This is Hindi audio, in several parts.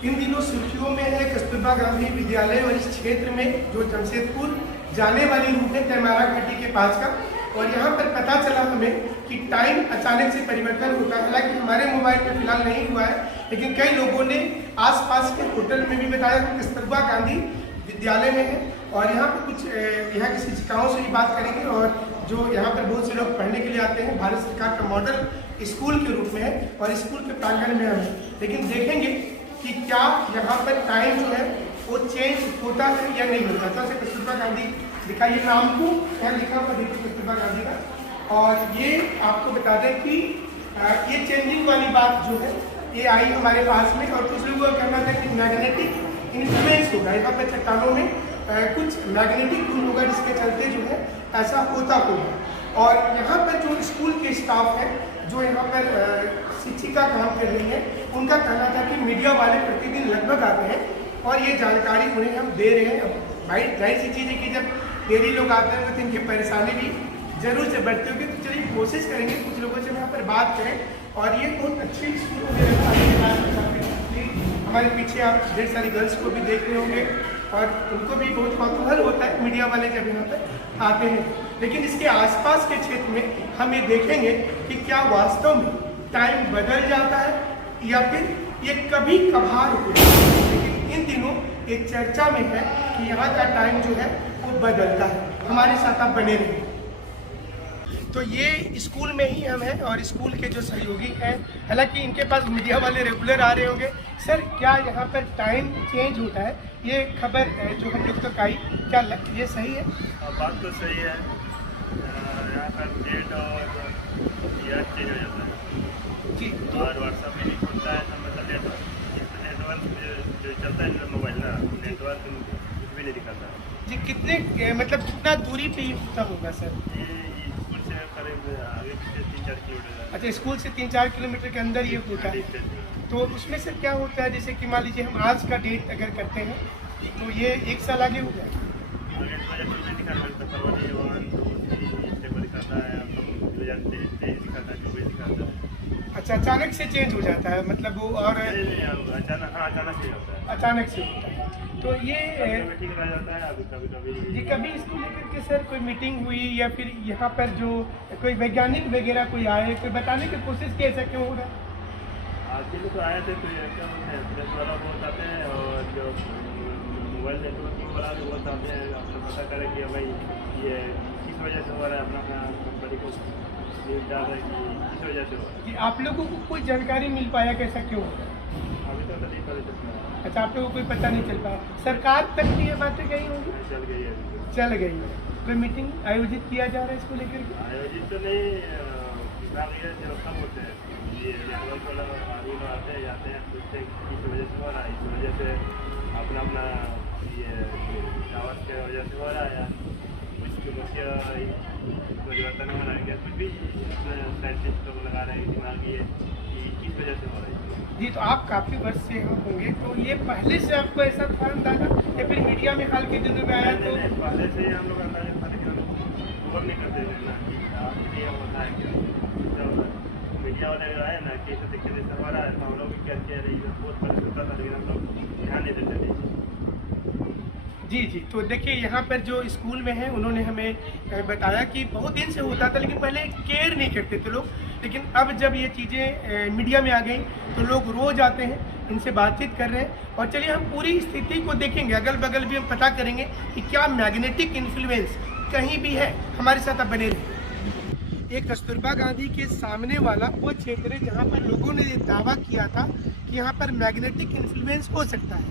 इन दिनों सुर्खियों में है कस्तूरबा गांधी विद्यालय और इस क्षेत्र में जो जमशेदपुर जाने वाली रूट है तैमारा घाटी के पास का। और यहाँ पर पता चला हमें कि टाइम अचानक से परिवर्तन होता है। हालांकि हमारे मोबाइल में फिलहाल नहीं हुआ है, लेकिन कई लोगों ने आसपास के होटल में भी बताया कि कस्तूरबा गांधी विद्यालय में है। और यहाँ पर कुछ यहाँ की शिक्षिकाओं से भी बात करेंगे और जो यहाँ पर बहुत से लोग पढ़ने के लिए आते हैं, भारत सरकार का मॉडल स्कूल के रूप में है और स्कूल के प्रांगण में हम है। लेकिन देखेंगे कि क्या यहाँ पर टाइम जो है वो चेंज होता है या नहीं होता। तो कस्तूरबा गांधी दिखाइए नाम को, यहाँ लिखा हुआ देखिए कस्तूरबा गांधी का। और ये आपको बता दें कि ये चेंजिंग वाली बात जो है ये आई हमारे पास में। और कुछ लोगों का कहना था कि मैग्नेटिक इन्फ्लुएंस होगा, यहाँ पर चट्टानों में कुछ मैग्नेटिक गुण होगा जिसके चलते जो है ऐसा होता होगा। और यहाँ पर जो स्कूल के स्टाफ है जो यहाँ पर शिक्षिका काम कर रही है, उनका कहना था कि मीडिया वाले प्रतिदिन लगभग आते हैं और ये जानकारी उन्हें हम दे रहे हैं। अब भाई जाहिर सी चीज़ है कि जब डेली लोग आते हैं तो इनकी परेशानी भी जरूर से बढ़ती होगी। तो चलिए कोशिश करेंगे कुछ लोगों से यहाँ पर बात करें। और ये बहुत अच्छी स्कूल हमारे पीछे आप ढेर सारी गर्ल्स को भी देख रहे होंगे और उनको भी बहुत कौतूहल होता है मीडिया वाले जब यहाँ पर आते हैं। लेकिन इसके आसपास के क्षेत्र में हम ये देखेंगे कि क्या वास्तव में टाइम बदल जाता है या फिर ये कभी कभार होता है। लेकिन इन दिनों एक चर्चा में है कि यहाँ का टाइम जो है वो बदलता है। हमारे साथ आप बने रहिए। तो ये स्कूल में ही हम हैं और स्कूल के जो सहयोगी हैं, हालांकि इनके पास मीडिया वाले रेगुलर आ रहे होंगे। सर क्या यहाँ पर टाइम चेंज होता है? ये खबर जो हम लोग तक आई, क्या ये सही है? बात तो सही है, यहाँ पर डेट और ईयर चेंज हो जाता है जी। और व्हाट्सएप में नहीं खुलता है तो मतलब नेटवर्क जो चलता है मोबाइल ना, नेटवर्क कुछ भी नहीं दिखाता जी। कितने मतलब कितना दूरी पे होता होगा सर? ये स्कूल से करीब आगे से 3-4 किलोमीटर। अच्छा, स्कूल से 3-4 किलोमीटर के अंदर ये होता है। तो उसमें से क्या होता है, जैसे कि मान लीजिए हम आज का डेट अगर करते हैं तो ये 1 साल आगे हो जाएगा। अच्छा, अचानक से चेंज हो जाता है मतलब वो? और अचानक से होता है तो ये जी। कभी इसको लेकर के सर कोई मीटिंग हुई या फिर यहाँ पर जो कोई वैज्ञानिक वगैरह कोई आए, कोई बताने की कोशिश की ऐसा क्यों हो रहा है? आज तो आए थे तो क्या बोलते हैं, प्रेस वाला बहुत आते हैं और जो मोबाइल नेटवर्किंग वाला भी बहुत आते हैं, आपको पता करें कि भाई ये किस वजह से हो रहा है, अपना कंपनी को न्यूज़ डाल रहे हैं कि किस वजह से हो रहा है। कि आप लोगों को कोई जानकारी मिल पाया कैसा क्यों हो रहा है? अभी तक नहीं पता चल पाया। अच्छा, आप लोगों को कोई पता नहीं चल पाया। सरकार तक भी ये बातें गई होंगी? चल गई है, चल गई है। कोई मीटिंग आयोजित किया जा रहा है इसको लेकर के? आयोजित तो नहीं, जो सब होते हैं ये नेटवर्क वाला आदमी लोग आते हैं जाते हैं, पूछते हैं किस वजह से हो रहा है, इस वजह से अपना अपना ये टावर की वजह से हो रहा है, कुछ मुख्य परिवर्तन हो रहा है, क्या कुछ भी साइंटिस्ट लोग लगा रहे हैं दिमाग ये कि किस वजह से हो रहा है जी। तो आप काफ़ी वर्ष से होंगे, तो ये पहले से आपको ऐसा था अंदाजा या फिर मीडिया में हाल के दिनों में आया? तो पहले से ही हम लोग अंदाजा खबर नहीं करते थे ना कि आप ये होता है क्या, जब मीडिया वाले जो आए ना कि ऐसे देखते जैसे हो रहा है तो हम लोग भी क्या किया रही बहुत परेशान होता था, लेकिन हम लोग ध्यान नहीं देते थे। जी जी। तो देखिए यहाँ पर जो स्कूल में है उन्होंने हमें बताया कि बहुत दिन से होता था लेकिन पहले केयर नहीं करते थे लोग, लेकिन अब जब ये चीज़ें मीडिया में आ गई तो लोग रोज़ आते हैं, इनसे बातचीत कर रहे हैं। और चलिए हम पूरी स्थिति को देखेंगे, अगल बगल भी हम पता करेंगे कि क्या मैग्नेटिक इन्फ्लुएंस कहीं भी है। हमारे साथ आप बने रहिए। एक कस्तूरबा गांधी के सामने वाला वो क्षेत्र है जहाँ पर लोगों ने दावा किया था कि यहाँ पर मैग्नेटिक इन्फ्लुएंस हो सकता है।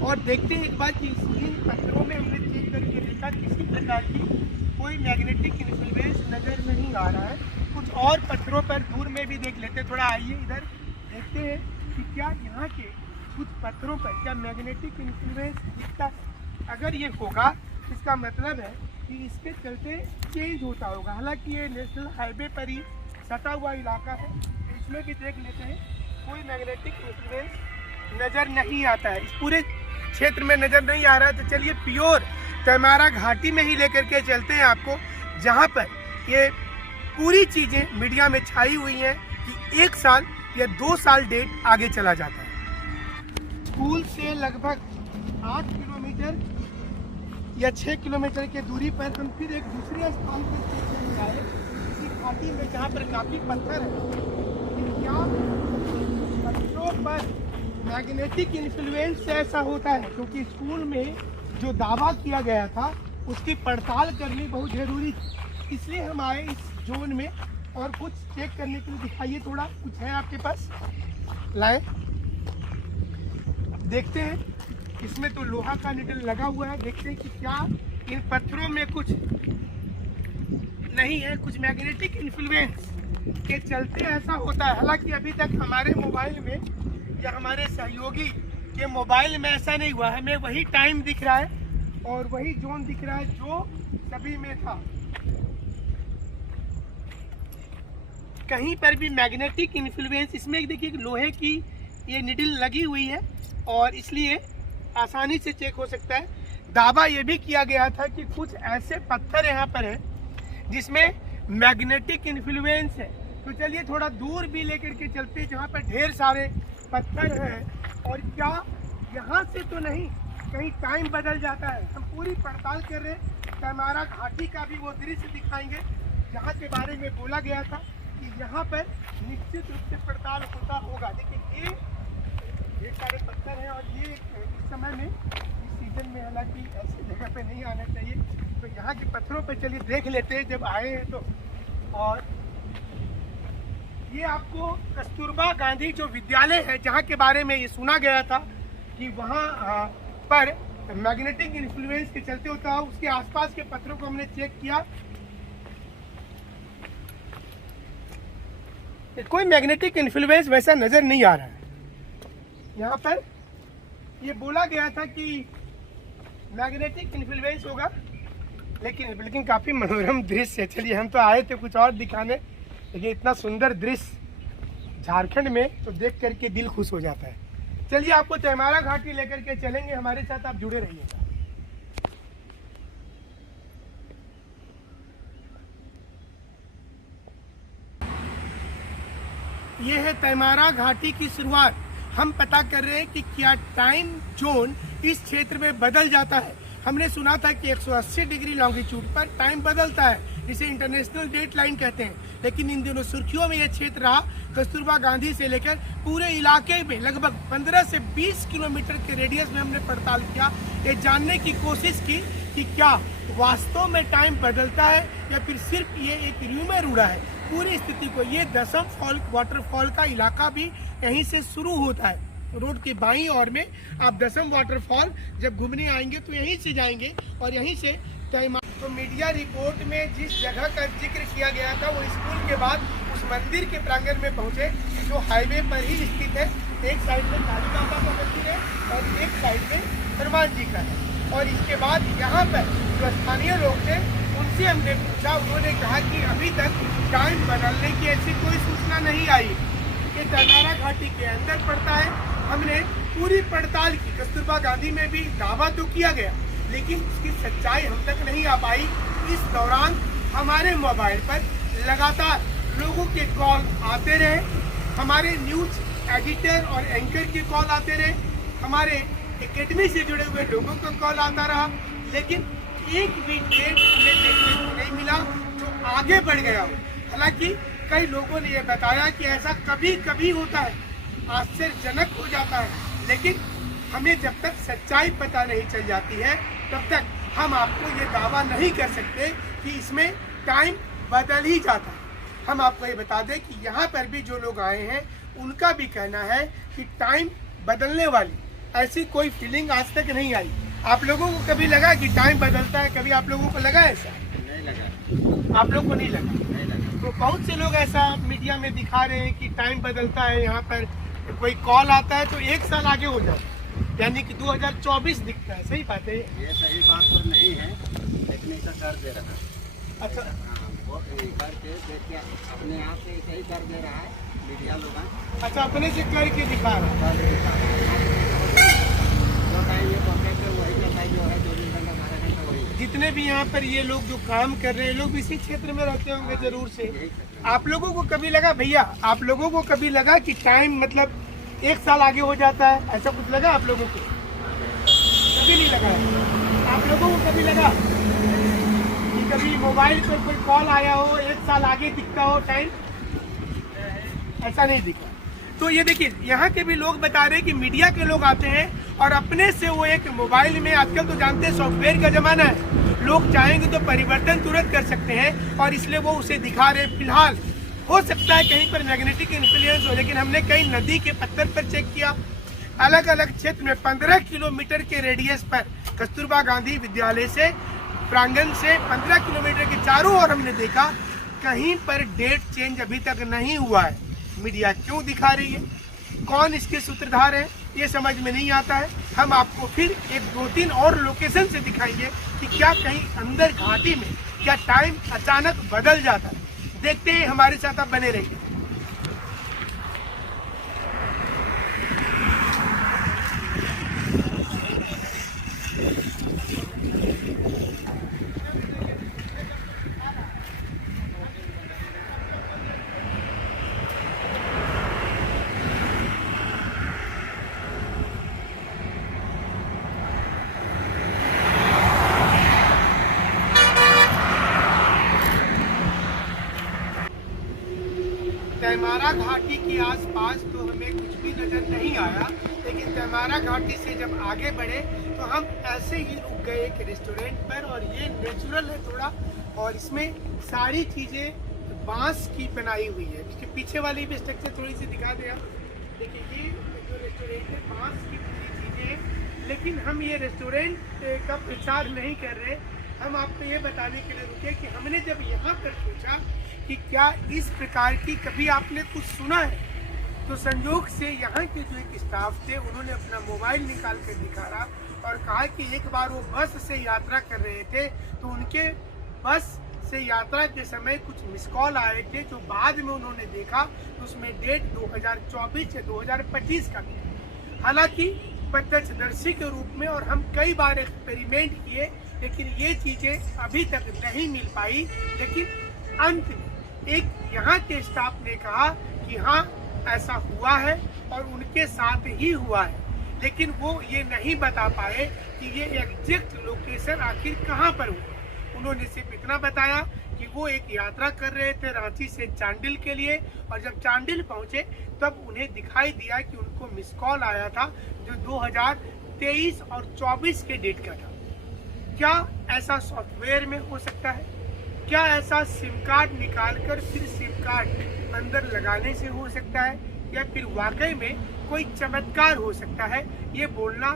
और देखते हैं एक बार कि इन पत्थरों में हमने चेक करके देखा किसी प्रकार की कोई मैग्नेटिक इन्फ्लुएंस नज़र नहीं आ रहा है। कुछ और पत्थरों पर दूर में भी देख लेते हैं, थोड़ा आइए इधर देखते हैं कि क्या यहाँ के कुछ पत्थरों पर क्या मैग्नेटिक इन्फ्लुएंस दिखता है। अगर ये होगा इसका मतलब है कि इसके चलते चेंज होता होगा। हालांकि ये नेशनल हाईवे पर ही सटा हुआ इलाका है, तो इसमें भी देख लेते हैं कोई मैग्नेटिक इन्फ्लुएंस नज़र नहीं आता है, इस पूरे क्षेत्र में नज़र नहीं आ रहा है। तो चलिए प्योर तैमारा घाटी में ही लेकर के चलते हैं आपको, जहाँ पर ये पूरी चीज़ें मीडिया में छाई हुई हैं कि 1 साल या 2 साल डेट आगे चला जाता है। से लगभग 8 किलोमीटर या 6 किलोमीटर के दूरी पर हम फिर एक दूसरे स्थान पर आए, इसी घाटी में जहाँ पर काफ़ी पत्थर है। लेकिन क्या पत्थरों पर मैग्नेटिक इन्फ्लुएंस ऐसा होता है? क्योंकि स्कूल में जो दावा किया गया था उसकी पड़ताल करनी बहुत ज़रूरी थी, इसलिए हम आए इस जोन में और कुछ चेक करने के लिए। दिखाइए थोड़ा, कुछ है आपके पास, लाए देखते हैं। इसमें तो लोहा का निडल लगा हुआ है, देखते हैं कि क्या इन पत्थरों में कुछ नहीं है, कुछ मैग्नेटिक इन्फ्लुएंस के चलते ऐसा होता है। हालांकि अभी तक हमारे मोबाइल में या हमारे सहयोगी के मोबाइल में ऐसा नहीं हुआ है। हमें वही टाइम दिख रहा है और वही जोन दिख रहा है जो सभी में था। कहीं पर भी मैग्नेटिक इन्फ्लुएंस, इसमें देखिए लोहे की ये निडल लगी हुई है और इसलिए आसानी से चेक हो सकता है। दावा ये भी किया गया था कि कुछ ऐसे पत्थर यहाँ पर है जिसमें मैग्नेटिक इन्फ्लुएंस है। तो चलिए थोड़ा दूर भी लेकर के चलते हैं जहाँ पर ढेर सारे पत्थर हैं। और क्या यहाँ से तो नहीं कहीं टाइम बदल जाता है? हम पूरी पड़ताल कर रहे हैं। तैमारा घाटी का भी वो दृश्य दिखाएंगे जहाँ के बारे में बोला गया था कि यहाँ पर निश्चित रूप से पड़ताल होता होगा। देखिए ये ढेर सारे पत्थर हैं और ये इस समय में, इस सीजन में हालांकि ऐसी जगह पे नहीं आना चाहिए। तो यहाँ के पत्थरों पे चलिए देख लेते हैं जब आए हैं तो। और ये आपको कस्तूरबा गांधी जो विद्यालय है जहाँ के बारे में ये सुना गया था कि वहाँ पर मैग्नेटिक इन्फ्लुएंस के चलते होता है, उसके आसपास के पत्थरों को हमने चेक किया, कोई मैग्नेटिक इन्फ्लुएंस वैसा नज़र नहीं आ रहा है। यहाँ पर ये बोला गया था कि मैग्नेटिक इन्फ्लुएंस होगा, लेकिन काफ़ी मनोरम दृश्य है। चलिए हम तो आए थे कुछ और दिखाने, लेकिन इतना सुंदर दृश्य झारखंड में तो देख करके दिल खुश हो जाता है। चलिए आपको तैमारा घाटी लेकर के चलेंगे, हमारे साथ आप जुड़े रहिएगा। ये है तैमारा घाटी की शुरुआत। हम पता कर रहे हैं कि क्या टाइम जोन इस क्षेत्र में बदल जाता है। हमने सुना था कि 180 डिग्री लॉन्गिट्यूड पर टाइम बदलता है, जिसे इंटरनेशनल डेट लाइन कहते हैं। लेकिन इन दिनों सुर्खियों में यह क्षेत्र रहा। कस्तूरबा गांधी से लेकर पूरे इलाके में लगभग 15 से 20 किलोमीटर के रेडियस में हमने पड़ताल किया, ये जानने की कोशिश की कि क्या वास्तव में टाइम बदलता है या फिर सिर्फ ये एक र्यूमर उड़ा है। पूरी स्थिति को, ये दसम फॉल वाटरफॉल का इलाका भी यहीं से शुरू होता है। रोड के बाईं ओर में आप दसम वाटरफॉल जब घूमने आएंगे तो यहीं से जाएंगे और यहीं से तो मीडिया रिपोर्ट में जिस जगह का जिक्र किया गया था वो स्कूल के बाद उस मंदिर के प्रांगण में पहुंचे जो हाईवे पर ही स्थित है। एक साइड में काली माता का मंदिर है और एक साइड में हनुमान जी का है। और इसके बाद यहाँ पर जो स्थानीय लोग थे उनसे हमने पूछा, उन्होंने कहा कि अभी तक टाइम बदलने की ऐसी कोई सूचना नहीं आई। ये तैमारा घाटी के अंदर पड़ता है। हमने पूरी पड़ताल की, कस्तूरबा गांधी में भी दावा तो किया गया लेकिन उसकी सच्चाई हम तक नहीं आ पाई। इस दौरान हमारे मोबाइल पर लगातार लोगों के कॉल आते रहे, हमारे न्यूज एडिटर और एंकर के कॉल आते रहे, हमारे एकेडमी से जुड़े हुए लोगों का कॉल आता रहा, लेकिन एक भी डेट हमें देखने को नहीं मिला जो आगे बढ़ गया हो। हालांकि कई लोगों ने यह बताया कि ऐसा कभी कभी होता है, आश्चर्यजनक हो जाता है, लेकिन हमें जब तक सच्चाई पता नहीं चल जाती है तब तक हम आपको ये दावा नहीं कर सकते कि इसमें टाइम बदल ही जाता है। हम आपको ये बता दें कि यहाँ पर भी जो लोग आए हैं उनका भी कहना है कि टाइम बदलने वाली ऐसी कोई फीलिंग आज तक नहीं आई। आप लोगों को कभी लगा कि टाइम बदलता है? कभी आप लोगों को लगा ऐसा? नहीं लगा। आप लोग को नहीं लगा? नहीं लगा। तो बहुत से लोग ऐसा मीडिया में दिखा रहे हैं कि टाइम बदलता है, यहाँ पर कोई कॉल आता है तो 1 साल आगे हो जाता है, यानी कि 2024 दिखता है। सही बात है? ये सही बात तो नहीं है, लेकिन ऐसा कर दे रहा है। अच्छा, वो करके देख के अपने आप से सही कर दे रहा है मीडिया लोग। अच्छा, अपने से करके दिखा रहा है। जो टाइम ये पकड़े थे वही का टाइम जो है 24 घंटा 12 घंटा वही। जितने भी यहाँ पर ये लोग जो काम कर रहे हैं, लोग इसी क्षेत्र में रहते होंगे जरूर से। आप लोगों को कभी लगा, भैया आप लोगों को कभी लगा कि टाइम मतलब 1 साल आगे हो जाता है, ऐसा कुछ लगा आप लोगों को? कभी नहीं लगा है? आप लोगों को कभी लगा कि कभी मोबाइल पर कोई कॉल आया हो 1 साल आगे दिखता हो टाइम? ऐसा नहीं दिखा। तो ये देखिए, यहाँ के भी लोग बता रहे हैं कि मीडिया के लोग आते हैं और अपने से वो एक मोबाइल में, आजकल तो जानते हैं सॉफ्टवेयर का जमाना है, लोग चाहेंगे तो परिवर्तन तुरंत कर सकते हैं और इसलिए वो उसे दिखा रहे हैं। फिलहाल हो सकता है कहीं पर मैग्नेटिक इन्फ्लुएंस हो, लेकिन हमने कई नदी के पत्थर पर चेक किया, अलग अलग क्षेत्र में 15 किलोमीटर के रेडियस पर कस्तूरबा गांधी विद्यालय से प्रांगण से 15 किलोमीटर के चारों ओर हमने देखा, कहीं पर डेट चेंज अभी तक नहीं हुआ है। मीडिया क्यों दिखा रही है, कौन इसके सूत्रधार है, ये समझ में नहीं आता है। हम आपको फिर 1-2-3 और लोकेशन से दिखाएंगे कि क्या कहीं अंदर घाटी में क्या टाइम अचानक बदल जाता है। देखते हैं, हमारे साथ आप बने रहिए। तेमारा घाटी के आसपास तो हमें कुछ भी नजर नहीं आया, लेकिन तेमारा घाटी से जब आगे बढ़े तो हम ऐसे ही रुक गए एक रेस्टोरेंट पर, और ये नेचुरल है थोड़ा, और इसमें सारी चीजें बांस की बनाई हुई है। इसके पीछे वाली भी स्ट्रक्चर थोड़ी सी दिखा दें आप। देखिए, ये जो रेस्टोरेंट है बांस की पूरी चीजें हैं, लेकिन हम ये रेस्टोरेंट का प्रचार नहीं कर रहे। हम आपको ये बताने के लिए रुके कि हमने जब यहाँ पर सोचा कि क्या इस प्रकार की कभी आपने कुछ सुना है, तो संयोग से यहाँ के जो एक स्टाफ थे उन्होंने अपना मोबाइल निकाल कर दिखाया और कहा कि एक बार वो बस से यात्रा कर रहे थे तो उनके बस से यात्रा के समय कुछ मिस कॉल आए थे, जो बाद में उन्होंने देखा तो उसमें डेट 2024 या 2025 का था। हालांकि प्रत्यक्षदर्शी के रूप में और हम कई बार एक्सपेरिमेंट किए, लेकिन ये चीजें अभी तक नहीं मिल पाई। लेकिन अंत में एक यहाँ के स्टाफ ने कहा कि हाँ ऐसा हुआ है और उनके साथ ही हुआ है, लेकिन वो ये नहीं बता पाए कि ये एग्जैक्ट लोकेशन आखिर कहाँ पर हुआ। उन्होंने सिर्फ इतना बताया कि वो एक यात्रा कर रहे थे रांची से चांडिल के लिए, और जब चांडिल पहुंचे तब उन्हें दिखाई दिया कि उनको मिस कॉल आया था जो 2023 और 24 के डेट का था। क्या ऐसा सॉफ्टवेयर में हो सकता है? क्या ऐसा सिम कार्ड निकालकर फिर सिम कार्ड अंदर लगाने से हो सकता है, या फिर वाकई में कोई चमत्कार हो सकता है? ये बोलना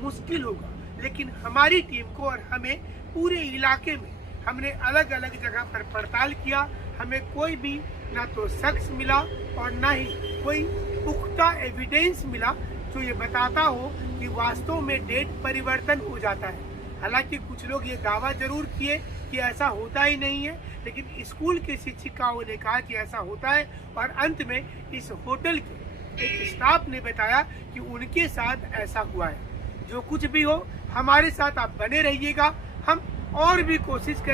मुश्किल होगा, लेकिन हमारी टीम को और हमें पूरे इलाके में हमने अलग अलग जगह पर पड़ताल किया, हमें कोई भी ना तो शख्स मिला और ना ही कोई पुख्ता एविडेंस मिला जो ये बताता हो कि वास्तव में डेट परिवर्तन हो जाता है। हालांकि कुछ लोग ये दावा जरूर किए कि ऐसा होता ही नहीं है, लेकिन स्कूल की शिक्षिकाओं ने कहा कि ऐसा होता है, और अंत में इस होटल के एक स्टाफ ने बताया कि उनके साथ ऐसा हुआ है। जो कुछ भी हो, हमारे साथ आप बने रहिएगा, हम और भी कोशिश करें।